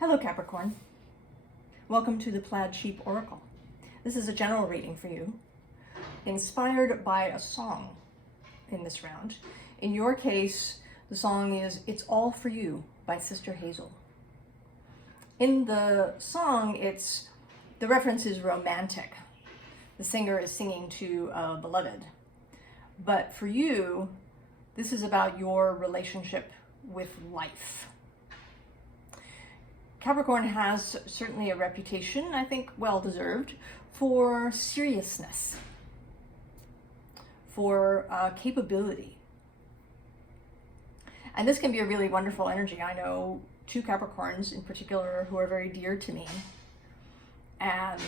Hello Capricorn. Welcome to the Plaid Sheep Oracle. This is a general reading for you, inspired by a song in this round. In your case, the song is It's All For You by Sister Hazel. In the song, the reference is romantic. The singer is singing to a beloved. But for you, this is about your relationship with life. Capricorn has certainly a reputation, I think well-deserved, for seriousness, for capability. And this can be a really wonderful energy. I know two Capricorns in particular who are very dear to me. And,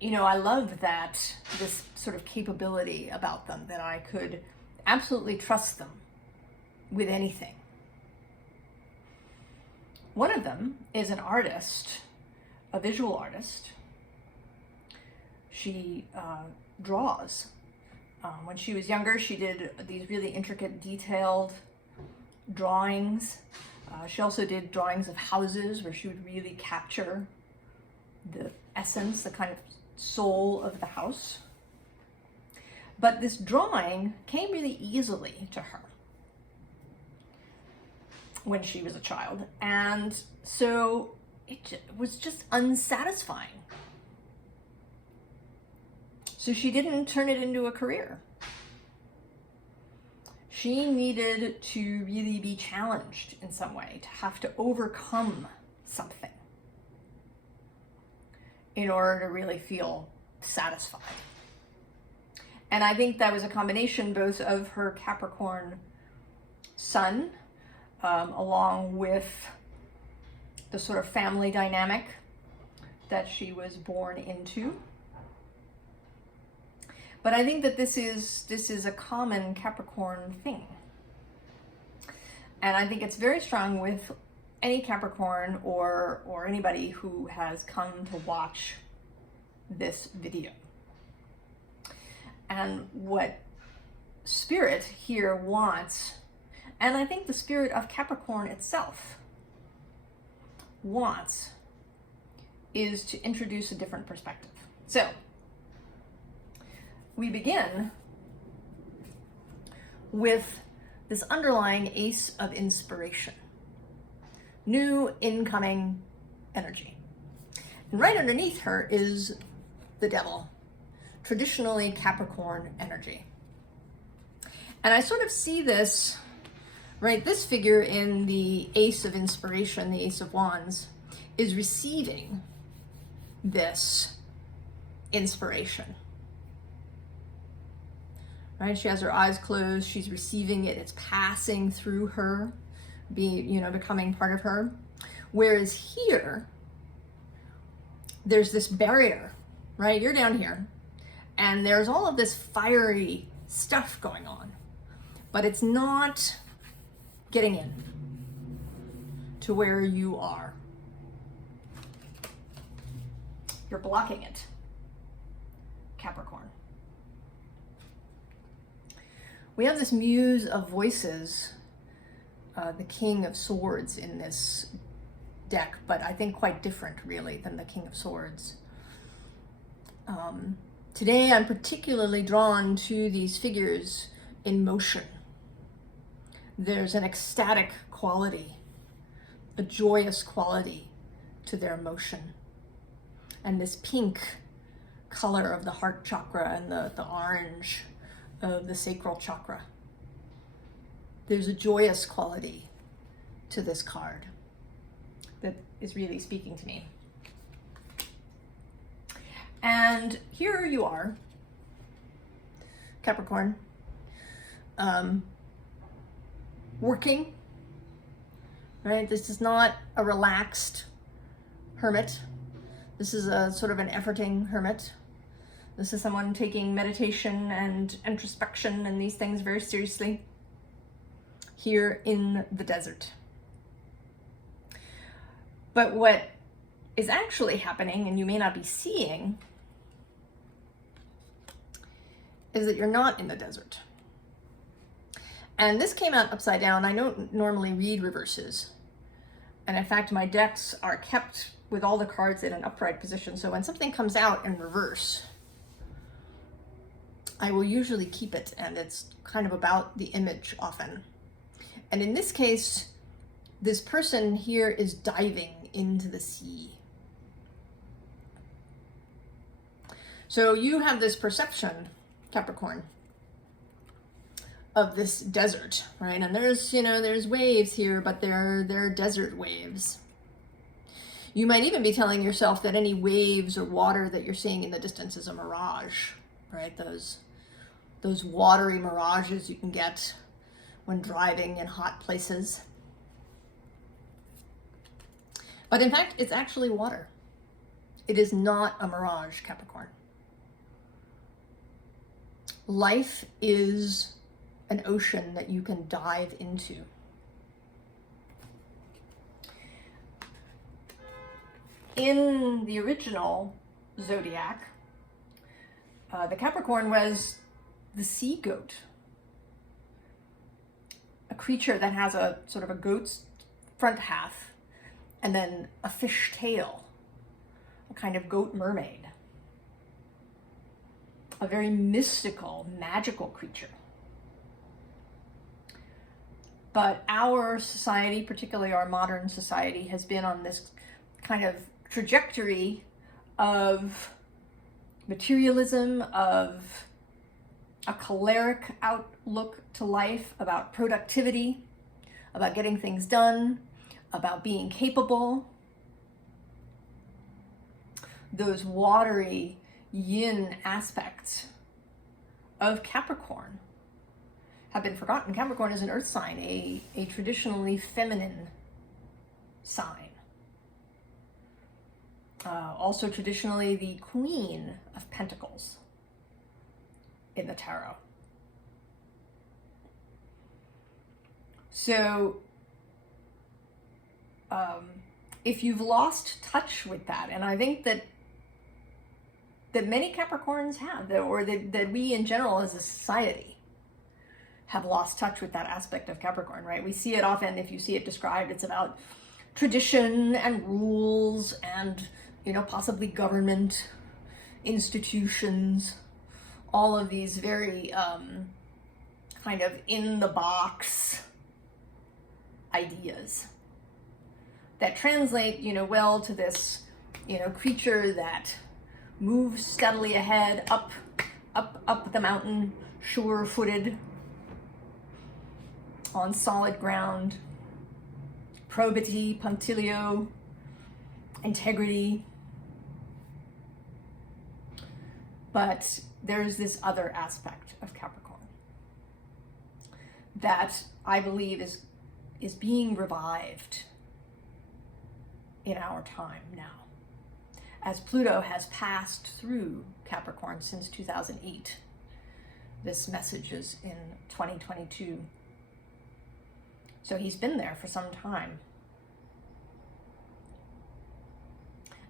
you know, I love that, this sort of capability about them, that I could absolutely trust them with anything. One of them is an artist, a visual artist. She draws. When she was younger, she did these really intricate, detailed drawings. She also did drawings of houses where she would really capture the essence, the kind of soul of the house. But this drawing came really easily to her when she was a child, and so it was just unsatisfying. So she didn't turn it into a career. She needed to really be challenged in some way, to have to overcome something in order to really feel satisfied. And I think that was a combination both of her Capricorn sun, along with the sort of family dynamic that she was born into. But I think that this is a common Capricorn thing. And I think it's very strong with any Capricorn or anybody who has come to watch this video. And what Spirit here wants, and I think the spirit of Capricorn itself wants, is to introduce a different perspective. So we begin with this underlying Ace of Inspiration, new incoming energy. And right underneath her is the Devil, traditionally Capricorn energy. And I sort of see this, right, this figure in the Ace of Inspiration, the Ace of Wands, is receiving this inspiration. Right? She has her eyes closed, she's receiving it, it's passing through her, becoming part of her. Whereas here, there's this barrier, right? You're down here, and there's all of this fiery stuff going on, but it's not getting in to where you are. You're blocking it, Capricorn. We have this Muse of Voices, the King of Swords in this deck, but I think quite different really than the King of Swords. Today I'm particularly drawn to these figures in motion. There's an ecstatic quality, a joyous quality to their motion. And this pink color of the heart chakra and the orange of the sacral chakra. There's a joyous quality to this card that is really speaking to me. And here you are, Capricorn, working, right? This is not a relaxed hermit. This is a sort of an efforting hermit. This is someone taking meditation and introspection and these things very seriously here in the desert. But what is actually happening, and you may not be seeing, is that you're not in the desert. And this came out upside down. I don't normally read reverses. And in fact, my decks are kept with all the cards in an upright position. So when something comes out in reverse, I will usually keep it, and it's kind of about the image often. And in this case, this person here is diving into the sea. So you have this perception, Capricorn, of this desert, right? And there's, you know, there's waves here, but they're desert waves. You might even be telling yourself that any waves or water that you're seeing in the distance is a mirage, right? Those watery mirages you can get when driving in hot places. But in fact, it's actually water. It is not a mirage, Capricorn. Life is an ocean that you can dive into. In the original zodiac, the Capricorn was the sea goat, a creature that has a sort of a goat's front half and then a fish tail, a kind of goat mermaid, a very mystical, magical creature. But our society, particularly our modern society, has been on this kind of trajectory of materialism, of a choleric outlook to life, about productivity, about getting things done, about being capable. Those watery yin aspects of Capricorn have been forgotten. Capricorn is an earth sign, a traditionally feminine sign. Also traditionally the Queen of Pentacles in the tarot. So if you've lost touch with that, and I think that many Capricorns have, or that we in general as a society have lost touch with that aspect of Capricorn, right? We see it often, if you see it described, it's about tradition and rules and, you know, possibly government, institutions, all of these very kind of in the box ideas that translate, you know, well to this, you know, creature that moves steadily ahead, up the mountain, sure-footed, on solid ground, probity, punctilio, integrity. But there's this other aspect of Capricorn that I believe is being revived in our time now, as Pluto has passed through Capricorn since 2008. This message is in 2022. So he's been there for some time.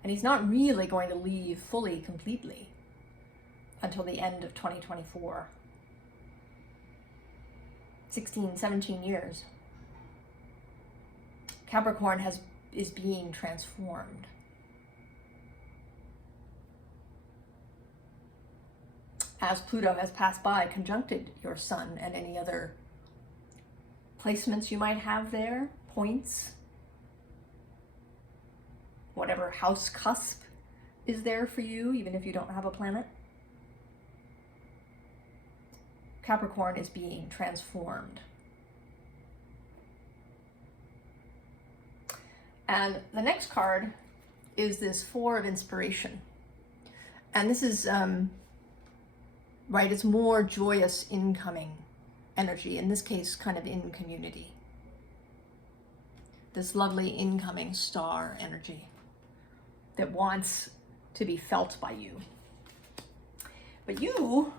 And he's not really going to leave fully, completely until the end of 2024. 16, 17 years. Capricorn is being transformed. As Pluto has passed by, conjuncted your sun and any other placements you might have there, points, whatever house cusp is there for you, even if you don't have a planet. Capricorn is being transformed. And the next card is this Four of Inspiration. And this is, right, it's more joyous incoming energy, in this case kind of in community. This lovely incoming star energy that wants to be felt by you. But you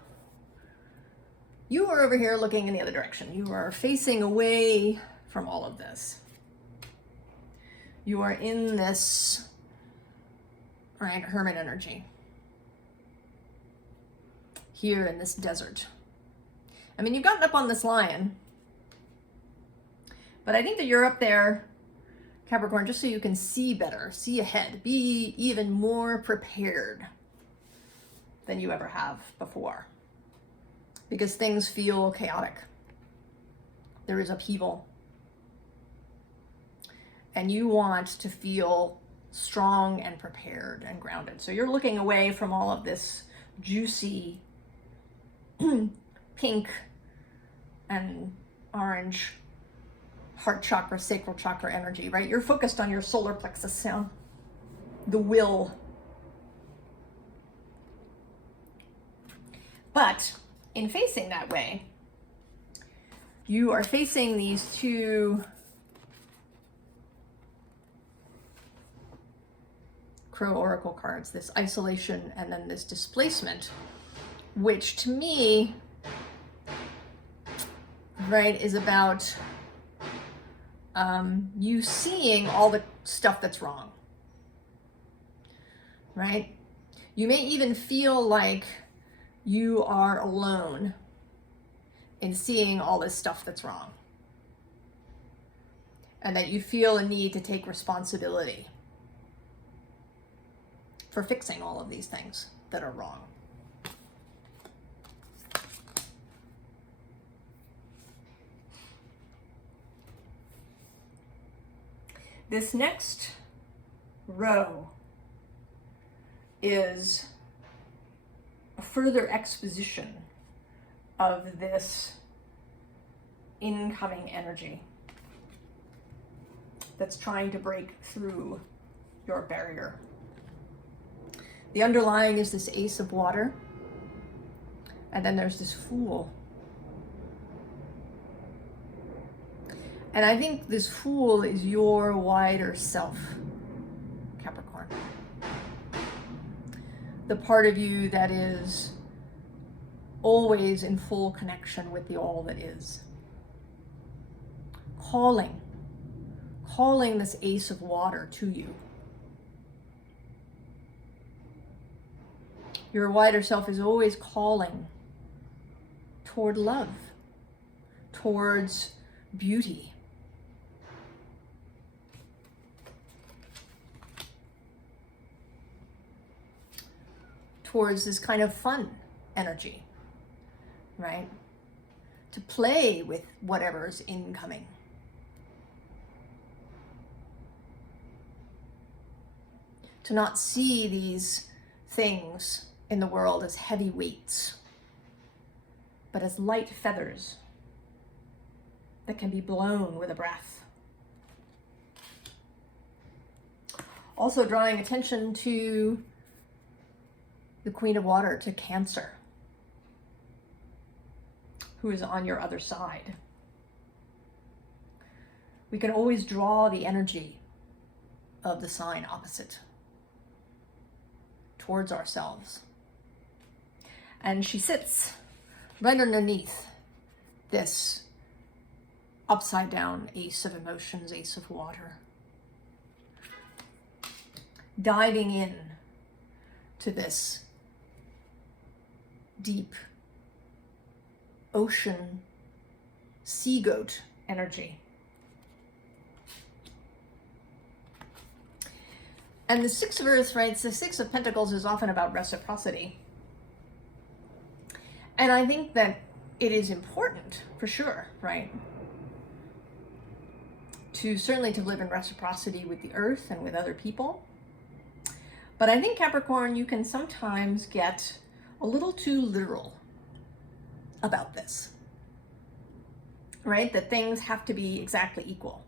are over here looking in the other direction. You are facing away from all of this. You are in this, right, hermit energy. Here in this desert. I mean, you've gotten up on this lion, but I think that you're up there, Capricorn, just so you can see better, see ahead, be even more prepared than you ever have before. Because things feel chaotic. There is upheaval. And you want to feel strong and prepared and grounded. So you're looking away from all of this juicy pink and orange heart chakra, sacral chakra energy, right? You're focused on your solar plexus sound, the will. But in facing that way, you are facing these two Crow Oracle cards, this isolation and then this displacement, which to me, right, is about you seeing all the stuff that's wrong, right? You may even feel like you are alone in seeing all this stuff that's wrong, and that you feel a need to take responsibility for fixing all of these things that are wrong. This next row is a further exposition of this incoming energy that's trying to break through your barrier. The underlying is this Ace of Water, and then there's this Fool. And I think this Fool is your wider self, Capricorn. The part of you that is always in full connection with the all that is. Calling this Ace of Water to you. Your wider self is always calling toward love, towards beauty. Towards this kind of fun energy, right? To play with whatever's incoming. To not see these things in the world as heavy weights, but as light feathers that can be blown with a breath. Also drawing attention to the Queen of Water, to Cancer, who is on your other side. We can always draw the energy of the sign opposite towards ourselves. And she sits right underneath this upside down Ace of Emotions, Ace of Water, diving in to this deep ocean sea goat energy. And the Six of Earth, right? The Six of Pentacles is often about reciprocity. And I think that it is important, for sure, right? Certainly to live in reciprocity with the earth and with other people. But I think, Capricorn, you can sometimes get a little too literal about this, right? That things have to be exactly equal.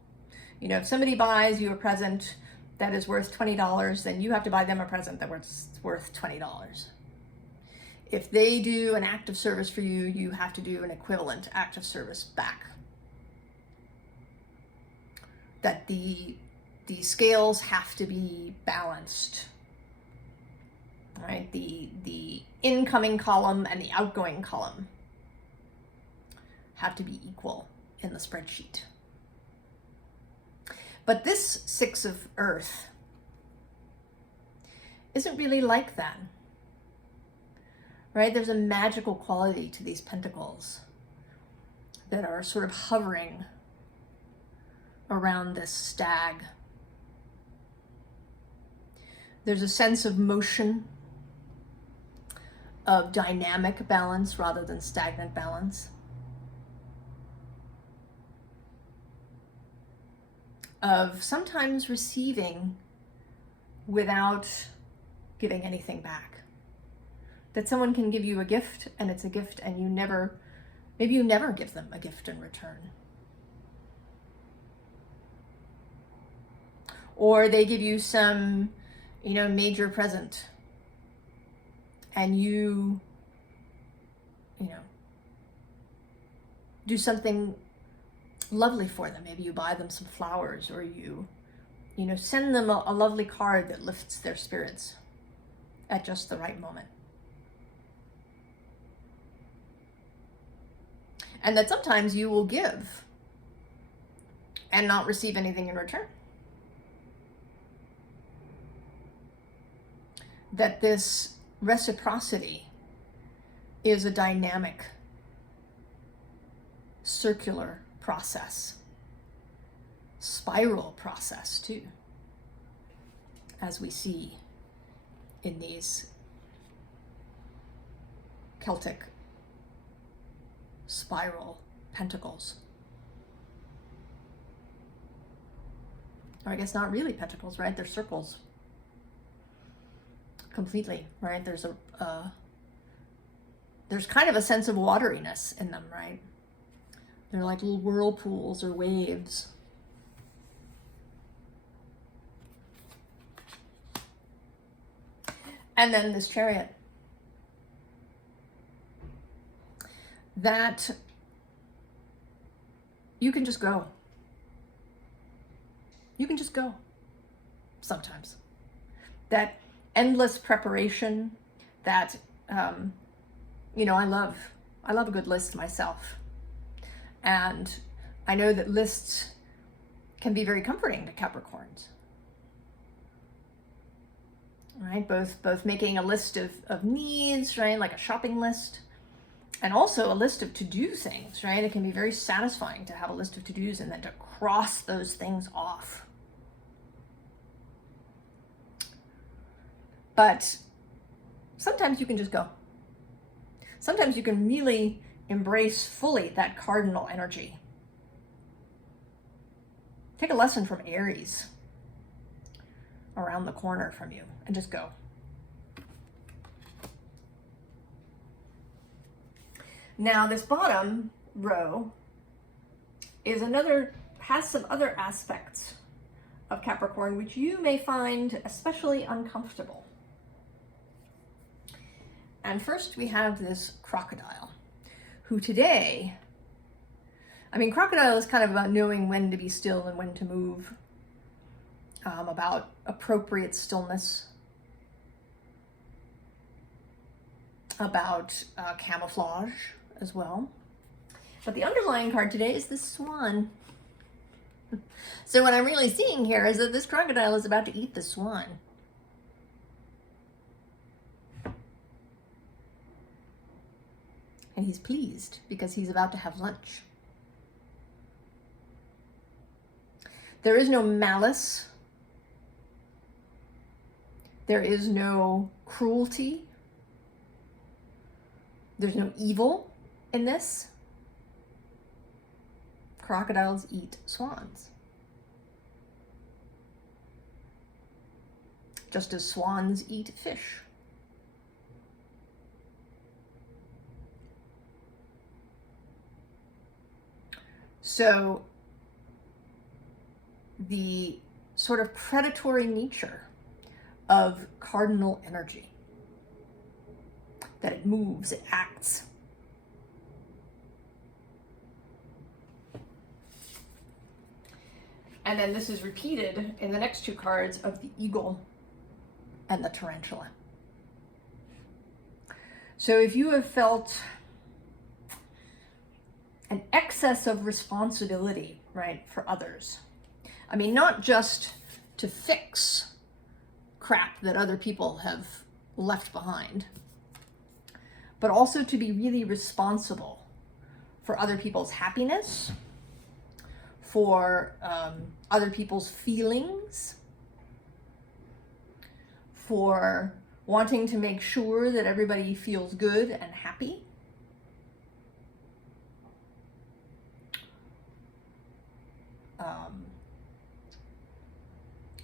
You know, if somebody buys you a present that is worth $20, then you have to buy them a present that was worth $20. If they do an act of service for you, you have to do an equivalent act of service back. That the scales have to be balanced, right? The incoming column and the outgoing column have to be equal in the spreadsheet. But this Six of Earth isn't really like that, right? There's a magical quality to these pentacles that are sort of hovering around this stag There's a sense of motion, of dynamic balance rather than stagnant balance. Of sometimes receiving without giving anything back. That someone can give you a gift and it's a gift and you never, maybe you never give them a gift in return. Or they give you some, major present and you do something lovely for them. Maybe you buy them some flowers, or you send them a lovely card that lifts their spirits at just the right moment. And that sometimes you will give and not receive anything in return. That this reciprocity is a dynamic, circular process, spiral process too, as we see in these Celtic spiral pentacles. Or I guess not really pentacles, right? They're circles. Completely, right? There's kind of a sense of wateriness in them, right? They're like little whirlpools or waves. And then this Chariot. That you can just go. You can just go. Sometimes. That endless preparation that, I love a good list myself. And I know that lists can be very comforting to Capricorns. Right? Both making a list of needs, right? Like a shopping list, and also a list of to-do things, right? It can be very satisfying to have a list of to-dos and then to cross those things off. But sometimes you can just go. Sometimes you can really embrace fully that cardinal energy. Take a lesson from Aries around the corner from you and just go. Now this bottom row has some other aspects of Capricorn which you may find especially uncomfortable. And first we have this crocodile, who today, crocodile is kind of about knowing when to be still and when to move, about appropriate stillness, about camouflage as well. But the underlying card today is this swan. So what I'm really seeing here is that this crocodile is about to eat the swan. And he's pleased because he's about to have lunch. There is no malice. There is no cruelty. There's no evil in this. Crocodiles eat swans. Just as swans eat fish. So the sort of predatory nature of cardinal energy, that it moves, it acts. And then this is repeated in the next two cards of the eagle and the tarantula. So if you have felt an excess of responsibility, right, for others, not just to fix crap that other people have left behind, but also to be really responsible for other people's happiness, for other people's feelings, for wanting to make sure that everybody feels good and happy.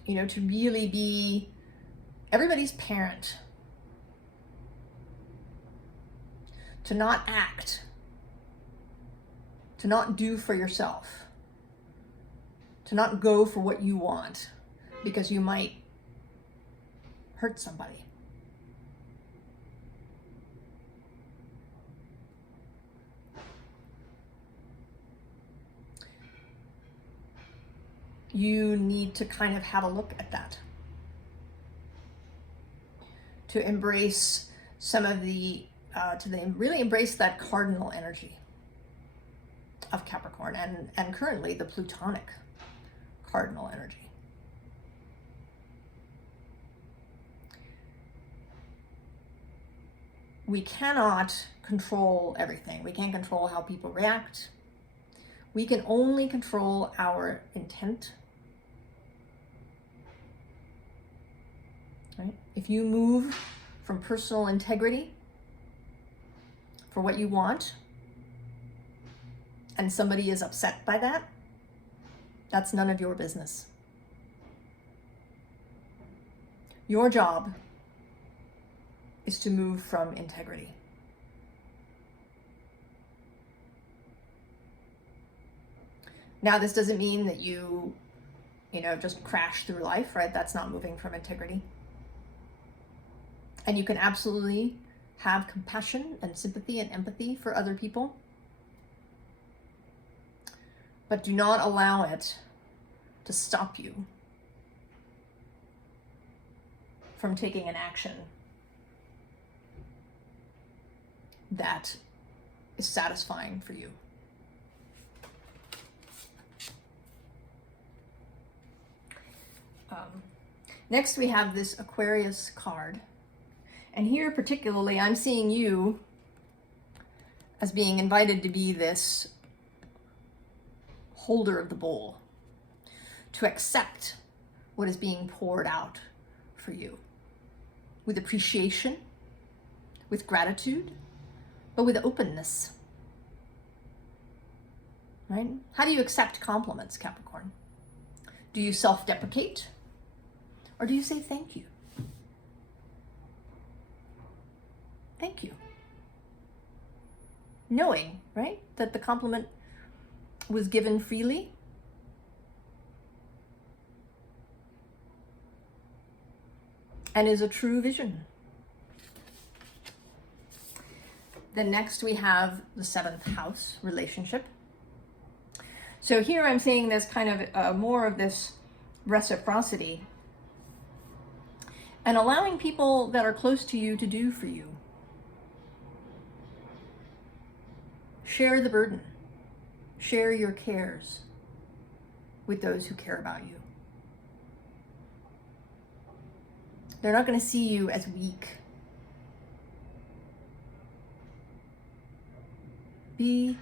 You know, to really be everybody's parent. To not act. To not do for yourself. To not go for what you want because you might hurt somebody. You need to kind of have a look at that. To embrace some of the, really embrace that cardinal energy of Capricorn and currently the Plutonic cardinal energy. We cannot control everything. We can't control how people react. We can only control our intent. Right? If you move from personal integrity for what you want, and somebody is upset by that, that's none of your business. Your job is to move from integrity. Now, this doesn't mean that you just crash through life, right? That's not moving from integrity. And you can absolutely have compassion and sympathy and empathy for other people. But do not allow it to stop you from taking an action that is satisfying for you. Next, we have this Aquarius card. And here particularly, I'm seeing you as being invited to be this holder of the bowl, to accept what is being poured out for you with appreciation, with gratitude, but with openness. Right? How do you accept compliments, Capricorn? Do you self-deprecate? Or do you say thank you? Thank you. Knowing, right, that the compliment was given freely. And is a true vision. Then next we have the 7th house, relationship. So here I'm seeing this kind of more of this reciprocity and allowing people that are close to you to do for you. Share the burden. Share your cares with those who care about you. They're not going to see you as weak. Be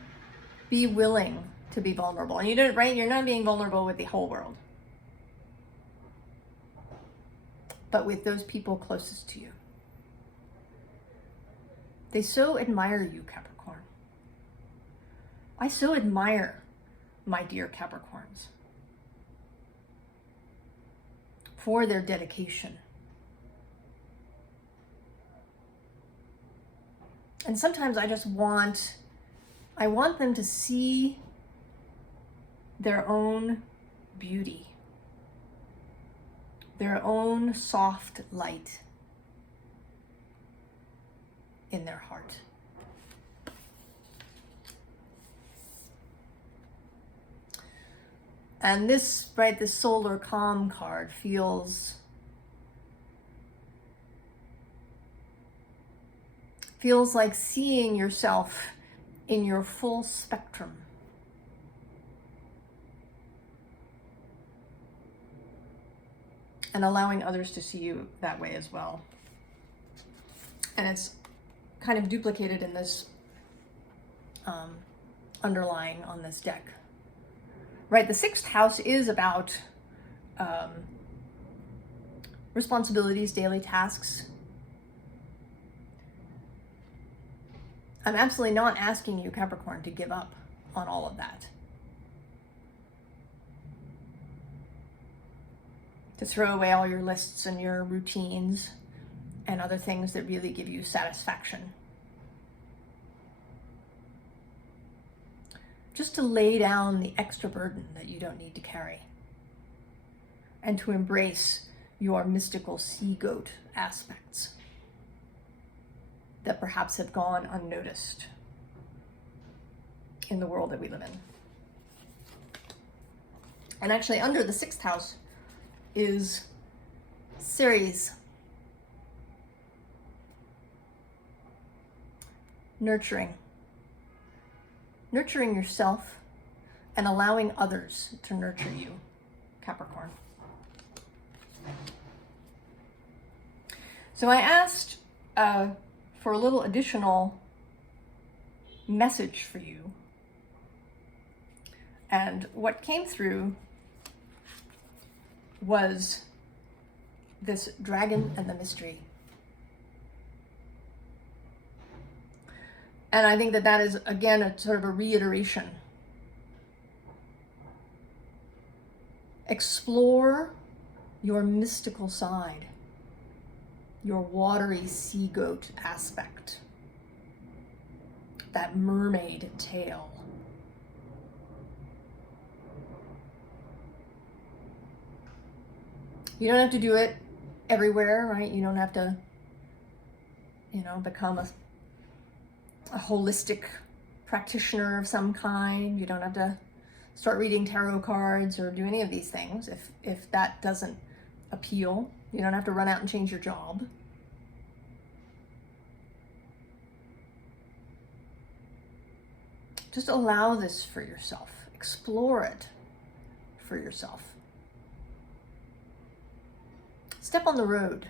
willing to be vulnerable. And you don't, right? You're not being vulnerable with the whole world, but with those people closest to you. They so admire you, Capricorn. I so admire my dear Capricorns for their dedication. And sometimes I want them to see their own beauty, their own soft light in their heart. And this, right, this solar calm card feels like seeing yourself in your full spectrum. And allowing others to see you that way as well. And it's kind of duplicated in this underlying on this deck. Right, the 6th house is about responsibilities, daily tasks. I'm absolutely not asking you, Capricorn, to give up on all of that. To throw away all your lists and your routines and other things that really give you satisfaction. Just to lay down the extra burden that you don't need to carry. And to embrace your mystical sea goat aspects that perhaps have gone unnoticed in the world that we live in. And actually under the 6th house is Ceres. Nurturing. Nurturing yourself and allowing others to nurture you, Capricorn. So I asked for a little additional message for you. And what came through was this dragon and the mystery. And I think that that is, again, a sort of a reiteration. Explore your mystical side, your watery sea goat aspect, that mermaid tail. You don't have to do it everywhere, right? You don't have to, become a holistic practitioner of some kind. You don't have to start reading tarot cards or do any of these things if that doesn't appeal. You don't have to run out and change your job. Just allow this for yourself. Explore it for yourself. Step on the road.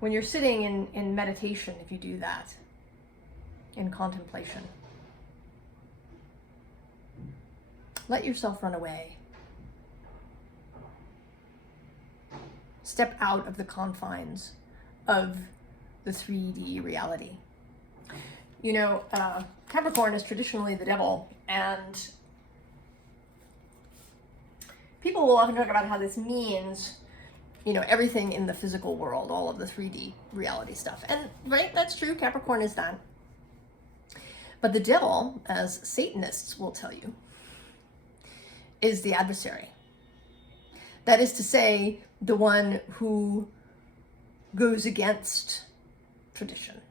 When you're sitting in meditation, if you do that, in contemplation, let yourself run away. Step out of the confines of the 3D reality. Capricorn is traditionally the devil, and people will often talk about how this means everything in the physical world, all of the 3D reality stuff. And right, that's true, Capricorn is that. But the devil, as Satanists will tell you, is the adversary. That is to say, the one who goes against tradition.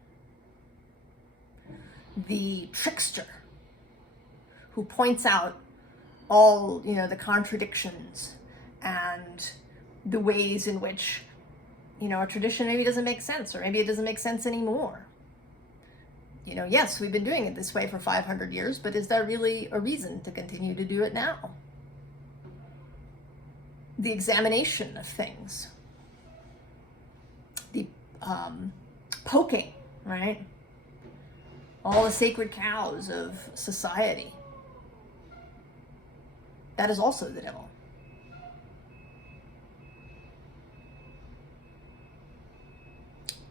The trickster who points out all, the contradictions and the ways in which, a tradition maybe doesn't make sense, or maybe it doesn't make sense anymore. Yes, we've been doing it this way for 500 years, but is there really a reason to continue to do it now? The examination of things. The poking, right? All the sacred cows of society. That is also the devil.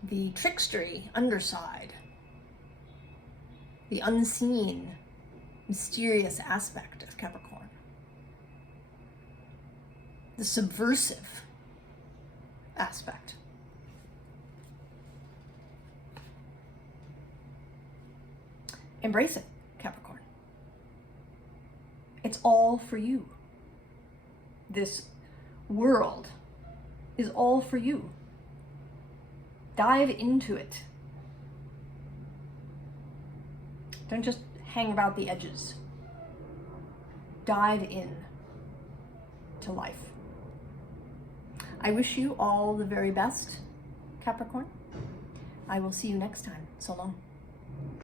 The trickstery underside, the unseen, mysterious aspect of Capricorn, the subversive aspect. Embrace it, Capricorn. It's all for you. This world is all for you. Dive into it. Don't just hang about the edges. Dive in to life. I wish you all the very best, Capricorn. I will see you next time. So long.